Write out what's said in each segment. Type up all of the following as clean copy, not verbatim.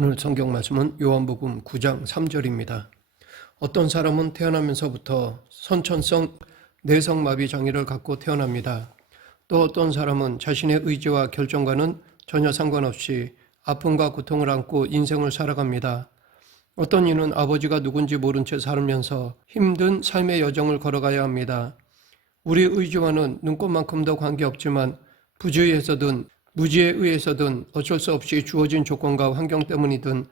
오늘 성경 말씀은 요한복음 9장 3절입니다. 어떤 사람은 태어나면서부터 선천성 내성마비 장애를 갖고 태어납니다. 또 어떤 사람은 자신의 의지와 결정과는 전혀 상관없이 아픔과 고통을 안고 인생을 살아갑니다. 어떤 이는 아버지가 누군지 모른 채 살면서 힘든 삶의 여정을 걸어가야 합니다. 우리 의지와는 눈꼽만큼도 관계없지만 부주의해서든 무지에 의해서든 어쩔 수 없이 주어진 조건과 환경 때문이든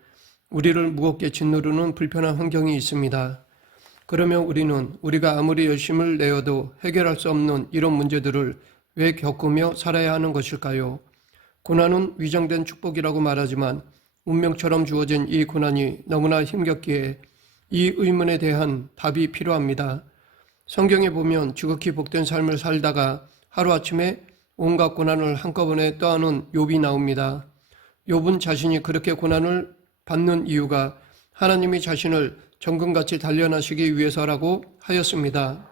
우리를 무겁게 짓누르는 불편한 환경이 있습니다. 그러면 우리는 우리가 아무리 열심을 내어도 해결할 수 없는 이런 문제들을 왜 겪으며 살아야 하는 것일까요? 고난은 위장된 축복이라고 말하지만 운명처럼 주어진 이 고난이 너무나 힘겹기에 이 의문에 대한 답이 필요합니다. 성경에 보면 지극히 복된 삶을 살다가 하루아침에 온갖 고난을 한꺼번에 떠안은 욥이 나옵니다. 욥은 자신이 그렇게 고난을 받는 이유가 하나님이 자신을 정금같이 단련하시기 위해서라고 하였습니다.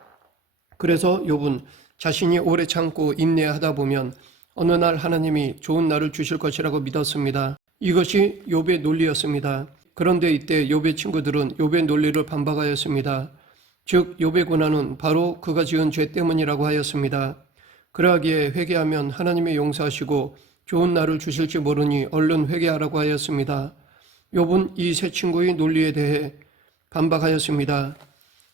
그래서 욥은 자신이 오래 참고 인내하다 보면 어느 날 하나님이 좋은 날을 주실 것이라고 믿었습니다. 이것이 욥의 논리였습니다. 그런데 이때 욥의 친구들은 욥의 논리를 반박하였습니다. 즉 욥의 고난은 바로 그가 지은 죄 때문이라고 하였습니다. 그러하기에 회개하면 하나님이 용서하시고 좋은 날을 주실지 모르니 얼른 회개하라고 하였습니다. 욥은 이 세 친구의 논리에 대해 반박하였습니다.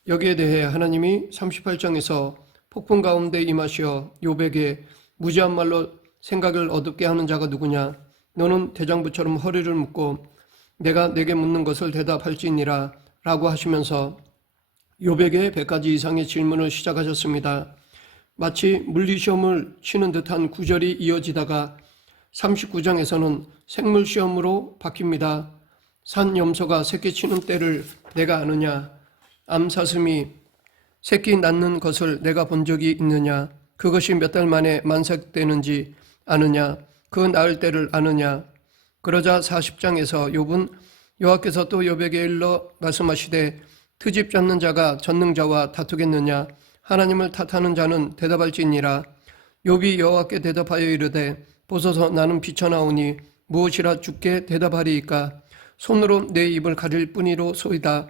여기에 대해 하나님이 38장에서 폭풍 가운데 임하시어 욥에게 무지한 말로 생각을 어둡게 하는 자가 누구냐? 너는 대장부처럼 허리를 묶고 내가 내게 묻는 것을 대답할지니라 라고 하시면서 욥에게 100가지 이상의 질문을 시작하셨습니다. 마치 물리시험을 치는 듯한 구절이 이어지다가 39장에서는 생물시험으로 바뀝니다. 산염소가 새끼 치는 때를 내가 아느냐? 암사슴이 새끼 낳는 것을 내가 본 적이 있느냐? 그것이 몇 달 만에 만삭되는지 아느냐? 그 낳을 때를 아느냐? 그러자 40장에서 욥은 여호와께서 또 욥에게 일러 말씀하시되 트집 잡는 자가 전능자와 다투겠느냐? 하나님을 탓하는 자는 대답할지니라. 욥이 여호와께 대답하여 이르되 보소서 나는 비쳐나오니 무엇이라 주께 대답하리이까? 손으로 내 입을 가릴 뿐이로소이다.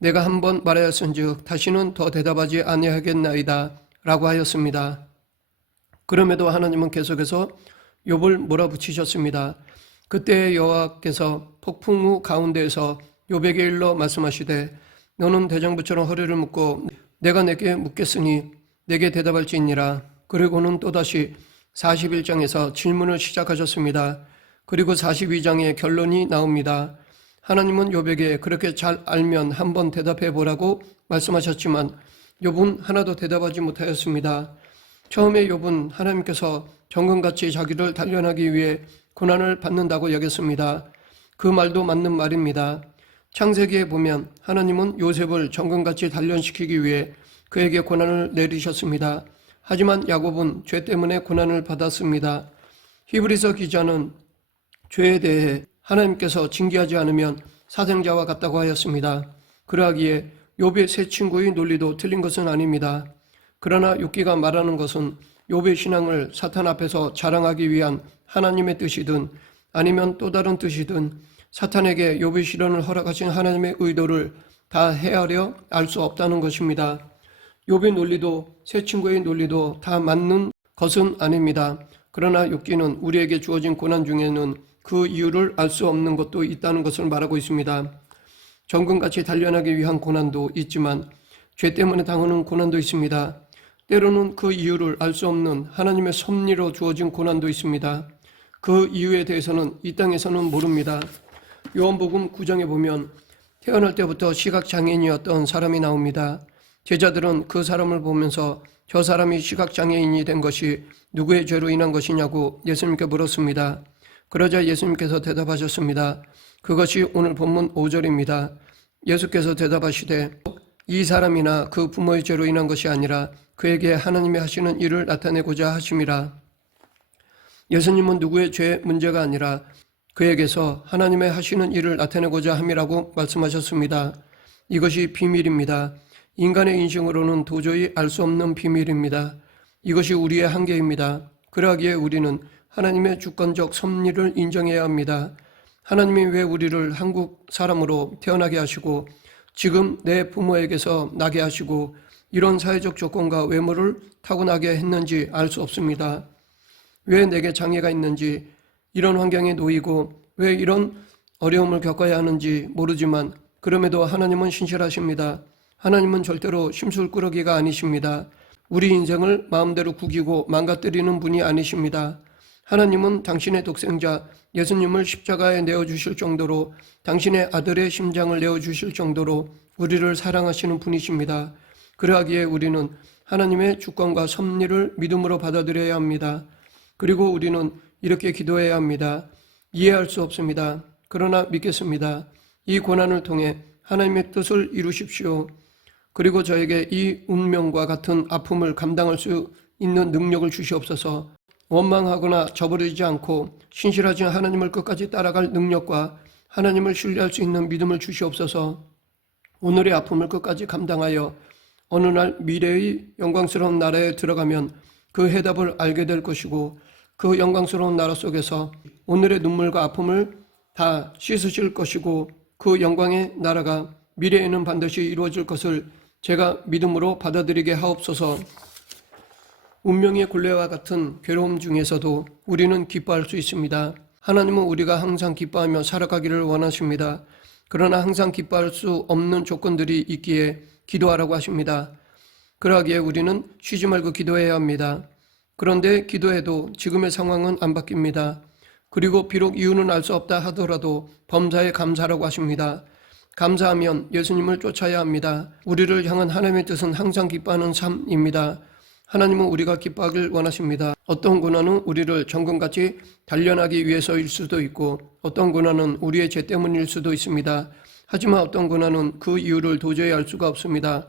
내가 한번 말하였은즉 다시는 더 대답하지 아니하겠나이다 라고 하였습니다. 그럼에도 하나님은 계속해서 욥을 몰아붙이셨습니다. 그때 여호와께서 폭풍우 가운데에서 욥에게 일러 말씀하시되 너는 대장부처럼 허리를 묶고 내가 내게 묻겠으니 내게 대답할지니라. 그리고는 또다시 41장에서 질문을 시작하셨습니다. 그리고 42장의 결론이 나옵니다. 하나님은 욥에게 그렇게 잘 알면 한번 대답해 보라고 말씀하셨지만 욥은 하나도 대답하지 못하였습니다. 처음에 욥은 하나님께서 정금같이 자기를 단련하기 위해 고난을 받는다고 여겼습니다. 그 말도 맞는 말입니다. 창세기에 보면 하나님은 요셉을 정금같이 단련시키기 위해 그에게 고난을 내리셨습니다. 하지만 야곱은 죄 때문에 고난을 받았습니다. 히브리서 기자는 죄에 대해 하나님께서 징계하지 않으면 사생자와 같다고 하였습니다. 그러하기에 욥의 세 친구의 논리도 틀린 것은 아닙니다. 그러나 욥기가 말하는 것은 욥의 신앙을 사탄 앞에서 자랑하기 위한 하나님의 뜻이든 아니면 또 다른 뜻이든 사탄에게 욥의 시련을 허락하신 하나님의 의도를 다 헤아려 알 수 없다는 것입니다. 욥의 논리도 세 친구의 논리도 다 맞는 것은 아닙니다. 그러나 욥기는 우리에게 주어진 고난 중에는 그 이유를 알 수 없는 것도 있다는 것을 말하고 있습니다. 정금같이 단련하기 위한 고난도 있지만 죄 때문에 당하는 고난도 있습니다. 때로는 그 이유를 알 수 없는 하나님의 섭리로 주어진 고난도 있습니다. 그 이유에 대해서는 이 땅에서는 모릅니다. 요한복음 9장에 보면 태어날 때부터 시각장애인이었던 사람이 나옵니다. 제자들은 그 사람을 보면서 저 사람이 시각장애인이 된 것이 누구의 죄로 인한 것이냐고 예수님께 물었습니다. 그러자 예수님께서 대답하셨습니다. 그것이 오늘 본문 5절입니다. 예수께서 대답하시되 이 사람이나 그 부모의 죄로 인한 것이 아니라 그에게 하나님이 하시는 일을 나타내고자 하심이라. 예수님은 누구의 죄 문제가 아니라 그에게서 하나님의 하시는 일을 나타내고자 함이라고 말씀하셨습니다. 이것이 비밀입니다. 인간의 인식으로는 도저히 알 수 없는 비밀입니다. 이것이 우리의 한계입니다. 그러하기에 우리는 하나님의 주권적 섭리를 인정해야 합니다. 하나님이 왜 우리를 한국 사람으로 태어나게 하시고 지금 내 부모에게서 나게 하시고 이런 사회적 조건과 외모를 타고나게 했는지 알 수 없습니다. 왜 내게 장애가 있는지, 이런 환경에 놓이고 왜 이런 어려움을 겪어야 하는지 모르지만 그럼에도 하나님은 신실하십니다. 하나님은 절대로 심술꾸러기가 아니십니다. 우리 인생을 마음대로 구기고 망가뜨리는 분이 아니십니다. 하나님은 당신의 독생자 예수님을 십자가에 내어주실 정도로, 당신의 아들의 심장을 내어주실 정도로 우리를 사랑하시는 분이십니다. 그러하기에 우리는 하나님의 주권과 섭리를 믿음으로 받아들여야 합니다. 그리고 우리는 이렇게 기도해야 합니다. 이해할 수 없습니다. 그러나 믿겠습니다. 이 고난을 통해 하나님의 뜻을 이루십시오. 그리고 저에게 이 운명과 같은 아픔을 감당할 수 있는 능력을 주시옵소서. 원망하거나 저버리지 않고 신실하신 하나님을 끝까지 따라갈 능력과 하나님을 신뢰할 수 있는 믿음을 주시옵소서. 오늘의 아픔을 끝까지 감당하여 어느 날 미래의 영광스러운 나라에 들어가면 그 해답을 알게 될 것이고, 그 영광스러운 나라 속에서 오늘의 눈물과 아픔을 다 씻으실 것이고, 그 영광의 나라가 미래에는 반드시 이루어질 것을 제가 믿음으로 받아들이게 하옵소서. 운명의 굴레와 같은 괴로움 중에서도 우리는 기뻐할 수 있습니다. 하나님은 우리가 항상 기뻐하며 살아가기를 원하십니다. 그러나 항상 기뻐할 수 없는 조건들이 있기에 기도하라고 하십니다. 그러하기에 우리는 쉬지 말고 기도해야 합니다. 그런데 기도해도 지금의 상황은 안 바뀝니다. 그리고 비록 이유는 알 수 없다 하더라도 범사에 감사라고 하십니다. 감사하면 예수님을 쫓아야 합니다. 우리를 향한 하나님의 뜻은 항상 기뻐하는 삶입니다. 하나님은 우리가 기뻐하길 원하십니다. 어떤 고난은 우리를 정금같이 단련하기 위해서일 수도 있고, 어떤 고난은 우리의 죄 때문일 수도 있습니다. 하지만 어떤 고난은 그 이유를 도저히 알 수가 없습니다.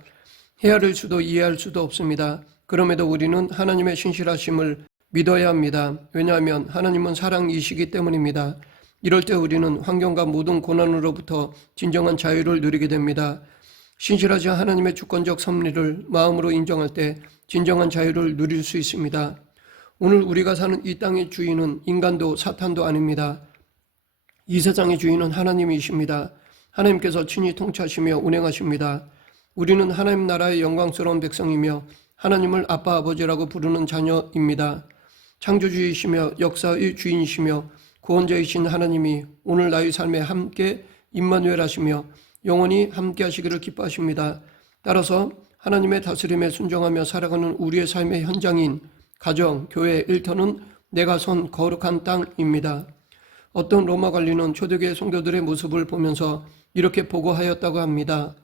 헤아릴 수도 이해할 수도 없습니다. 그럼에도 우리는 하나님의 신실하심을 믿어야 합니다. 왜냐하면 하나님은 사랑이시기 때문입니다. 이럴 때 우리는 환경과 모든 고난으로부터 진정한 자유를 누리게 됩니다. 신실하신 하나님의 주권적 섭리를 마음으로 인정할 때 진정한 자유를 누릴 수 있습니다. 오늘 우리가 사는 이 땅의 주인은 인간도 사탄도 아닙니다. 이 세상의 주인은 하나님이십니다. 하나님께서 친히 통치하시며 운행하십니다. 우리는 하나님 나라의 영광스러운 백성이며 하나님을 아빠 아버지라고 부르는 자녀입니다. 창조주이시며 역사의 주인이시며 구원자이신 하나님이 오늘 나의 삶에 함께 임마누엘 하시며 영원히 함께 하시기를 기뻐하십니다. 따라서 하나님의 다스림에 순종하며 살아가는 우리의 삶의 현장인 가정, 교회, 일터는 내가 선 거룩한 땅입니다. 어떤 로마 관리는 초대교회 성도들의 모습을 보면서 이렇게 보고하였다고 합니다.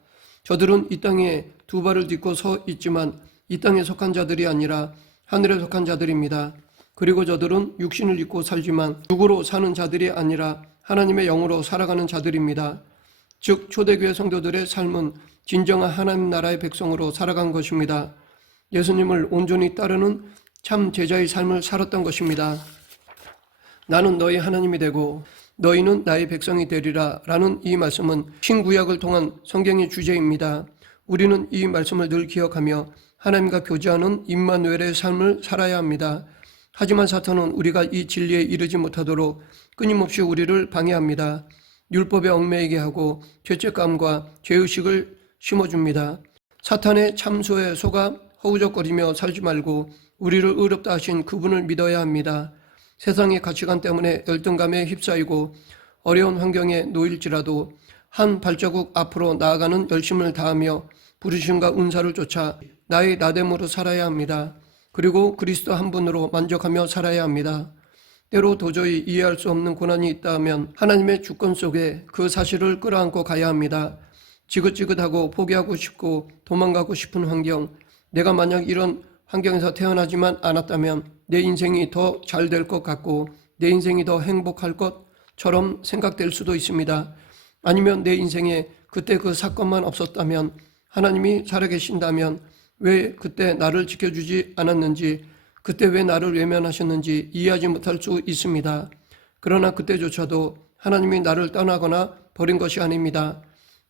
저들은 이 땅에 두 발을 딛고 서 있지만 이 땅에 속한 자들이 아니라 하늘에 속한 자들입니다. 그리고 저들은 육신을 입고 살지만 육으로 사는 자들이 아니라 하나님의 영으로 살아가는 자들입니다. 즉 초대교회 성도들의 삶은 진정한 하나님 나라의 백성으로 살아간 것입니다. 예수님을 온전히 따르는 참 제자의 삶을 살았던 것입니다. 나는 너희 하나님이 되고 너희는 나의 백성이 되리라 라는 이 말씀은 신구약을 통한 성경의 주제입니다. 우리는 이 말씀을 늘 기억하며 하나님과 교제하는 임마누엘의 삶을 살아야 합니다. 하지만 사탄은 우리가 이 진리에 이르지 못하도록 끊임없이 우리를 방해합니다. 율법에 얽매이게 하고 죄책감과 죄의식을 심어줍니다. 사탄의 참소에 속아 허우적거리며 살지 말고 우리를 의롭다 하신 그분을 믿어야 합니다. 세상의 가치관 때문에 열등감에 휩싸이고 어려운 환경에 놓일지라도 한 발자국 앞으로 나아가는 열심을 다하며 부르심과 은사를 쫓아 나의 나됨으로 살아야 합니다. 그리고 그리스도 한 분으로 만족하며 살아야 합니다. 때로 도저히 이해할 수 없는 고난이 있다면 하나님의 주권 속에 그 사실을 끌어안고 가야 합니다. 지긋지긋하고 포기하고 싶고 도망가고 싶은 환경, 내가 만약 이런 환경에서 태어나지만 않았다면 내 인생이 더 잘 될 것 같고 내 인생이 더 행복할 것처럼 생각될 수도 있습니다. 아니면 내 인생에 그때 그 사건만 없었다면, 하나님이 살아계신다면 왜 그때 나를 지켜주지 않았는지, 그때 왜 나를 외면하셨는지 이해하지 못할 수 있습니다. 그러나 그때조차도 하나님이 나를 떠나거나 버린 것이 아닙니다.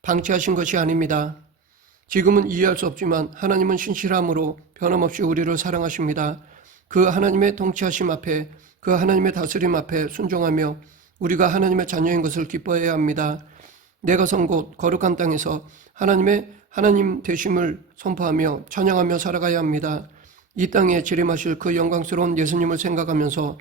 방치하신 것이 아닙니다. 지금은 이해할 수 없지만 하나님은 신실함으로 변함없이 우리를 사랑하십니다. 그 하나님의 통치하심 앞에, 그 하나님의 다스림 앞에 순종하며 우리가 하나님의 자녀인 것을 기뻐해야 합니다. 내 가성 곧 거룩한 땅에서 하나님 되심을 선포하며 찬양하며 살아가야 합니다. 이 땅에 재림하실 그 영광스러운 예수님을 생각하면서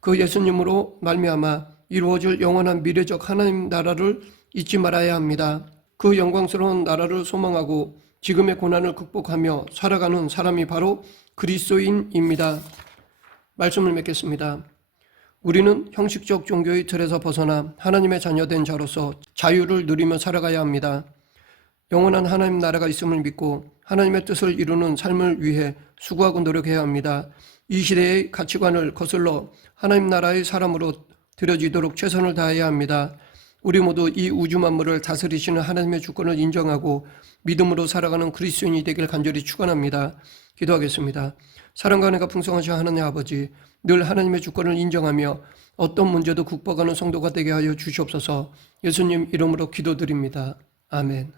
그 예수님으로 말미암아 이루어질 영원한 미래적 하나님 나라를 잊지 말아야 합니다. 그 영광스러운 나라를 소망하고 지금의 고난을 극복하며 살아가는 사람이 바로 그리스도인입니다. 말씀을 맺겠습니다. 우리는 형식적 종교의 틀에서 벗어나 하나님의 자녀된 자로서 자유를 누리며 살아가야 합니다. 영원한 하나님 나라가 있음을 믿고 하나님의 뜻을 이루는 삶을 위해 수고하고 노력해야 합니다. 이 시대의 가치관을 거슬러 하나님 나라의 사람으로 들여지도록 최선을 다해야 합니다. 우리 모두 이 우주 만물을 다스리시는 하나님의 주권을 인정하고 믿음으로 살아가는 그리스도인이 되길 간절히 축원합니다. 기도하겠습니다. 사랑과 은혜가 풍성하신 하나님 아버지, 늘 하나님의 주권을 인정하며 어떤 문제도 극복하는 성도가 되게 하여 주시옵소서. 예수님 이름으로 기도드립니다. 아멘.